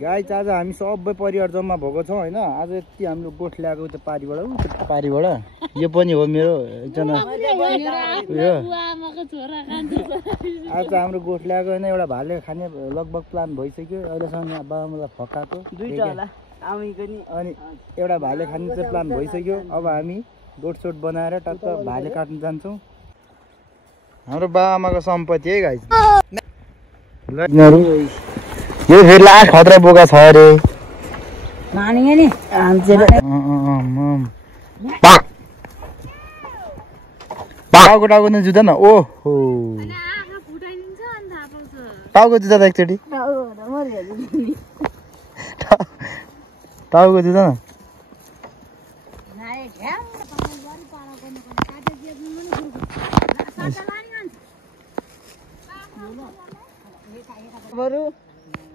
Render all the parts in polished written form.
Guys आज हामी सबै परिवार जम्मा भएको छौँ होइन। आज यति हाम्रो गोठ ल्याएको त्यो पारिबाट यो पनि हो मेरो एकजना उयो। आज हाम्रो गोठ ल्याएको होइन, एउटा भाले खाने लगभग प्लान भइसक्यो। अहिलेसम्म बाबालाई फकाएको अनि एउटा भाले खाने चाहिँ प्लान भइसक्यो। अब हामी गोठसोट बनाएर टक्क भाले काट्न जान्छौँ। हाम्रो बाबाआमाको सम्पत्ति है गाइस। यो फेरि लास्ट खतरा बोका छ अरे मानिए नि टाउको टाउको नै जुत्दा न। ओहो टाउको जुत्दा त एकचोटि टाउको जुत्दा न।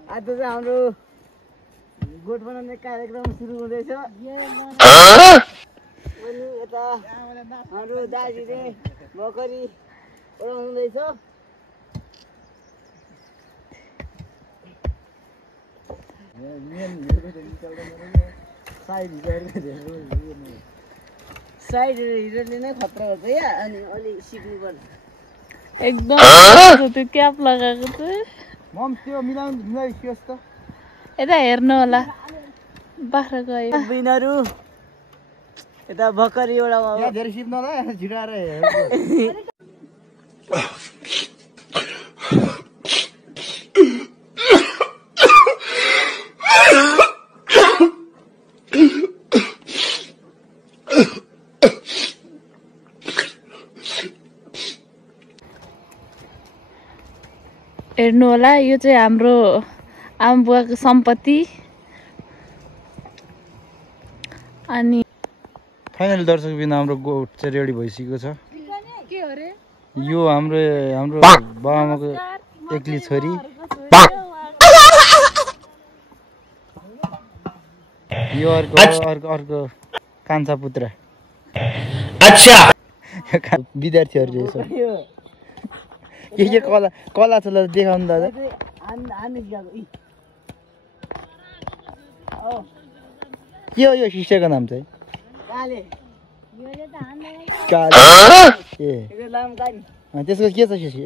आज चाहिँ हाम्रो गोठ बनाउने कार्यक्रम सुरु हुँदैछ। अनि यता हाम्रो दाजुले बकरी ओडाउनुहुँदैछ। साइड हिरोले नै खतरा हुन्छ या। अनि अलि सिक्नु पर्छ एकदम। त्यो क्याप लगाएको चाहिँ मम त्यो मिलाइसियोस् त। यता हेर्नु होला बाख्रा गयो बिनहरू। यता बकरी एउटा धेरै सिप्न ल झिकाएर हेर्नु होला। यो चाहिँ हाम्रो आमाबुवाको सम्पत्ति। अनि फाइनल दर्शक बिना हाम्रो गोठ चाहिँ रेडी भइसकेको छ। के हो रे यो हाम्रो बाबाआमाको एक्ली छोरी। यो अर्को कान्छा पुत्र। अच्छा विद्यार्थीहरू यसो के कला छ देखाउनु दादा। के हो यो शिष्यको नाम चाहिँ? त्यसको के छ शिष्य?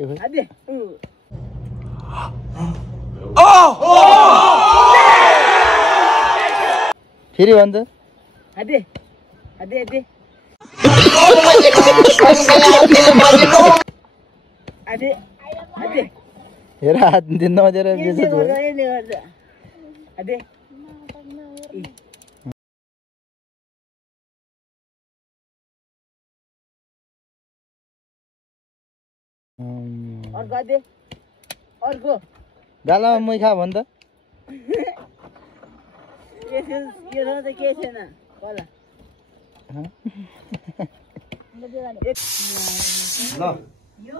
फेरि भन्छ हेर हात नदिएर अर्को गालामा मै खा भन् त। ल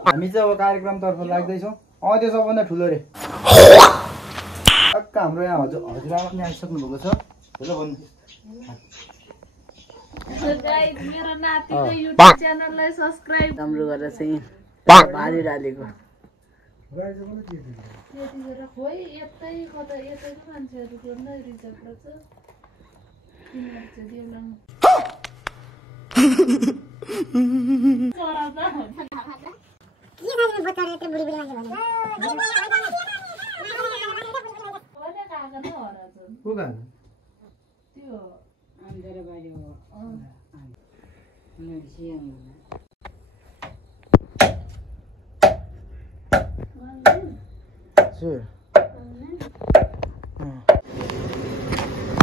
हामी चाहिँ अब कार्यक्रमतर्फ लाग्दैछौँ। त्यो सबभन्दा ठुलो रे टक्क हाम्रो यहाँ हजुरआमा पनि आइसक्नु भएको छ। हेलो भन्नु मेरो नातिको युट्युब च्यानललाई सब्स्क्राइब राम्रो गरेर चाहिँ भाले डालेको। खोइ यतै कता यतैको मान्छेहरू गर्दै रिजर्भ गर्छ।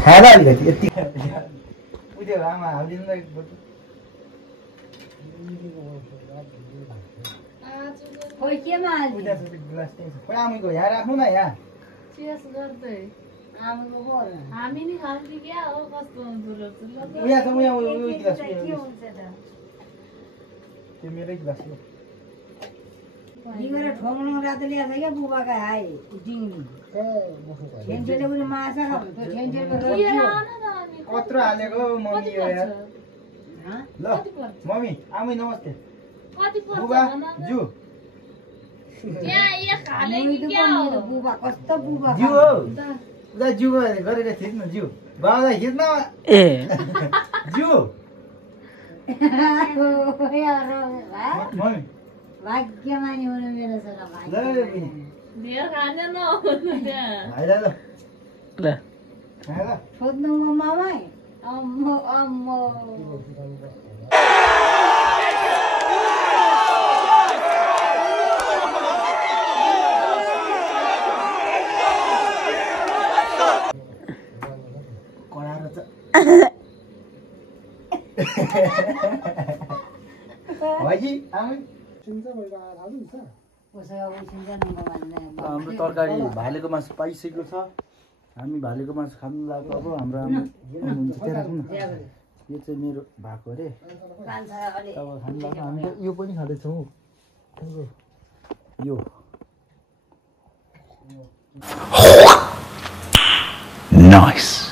खाना अलिकति यति उयो आमा हालिदिनुलाई आमीको यहाँ राख्नु न यहाँ हामी नि खान्थ्यो क्या हो कस्तो त्यो मेरै गिलास हो। डिगेर ठोक्नु रातो ल्याएको क्या बुबाका हाई डिङ्गी ठेन्चेले उयो माछा कत्रो हालेको मम्मी हो यार। ल मम्मी आमै नमस्ते बुबा जू बुबा कस्तो बुबा जू हो उता जिउ गरेर खिच्नु जिउ बाबा खिच्न ए जिउ मम्मी भाग्यमानी हुनु मेरो छोरा ल बियर खाने नहुनु त्यहाँ आइला ल ल आइला सोध्नु म मामै अम्मो अम्मो कडाएर त भाइजी आमै हाम्रो तरकारी भालेको मासु पाइसकेको छ हामी भालेको मासु खानु लाग्यो अब हाम्रो हुन्छ त्यहाँ राख्नु न यो चाहिँ मेरो भएको अरे अब खानु लाग्यो हामी त यो पनि खाँदैछौँ यो Nice.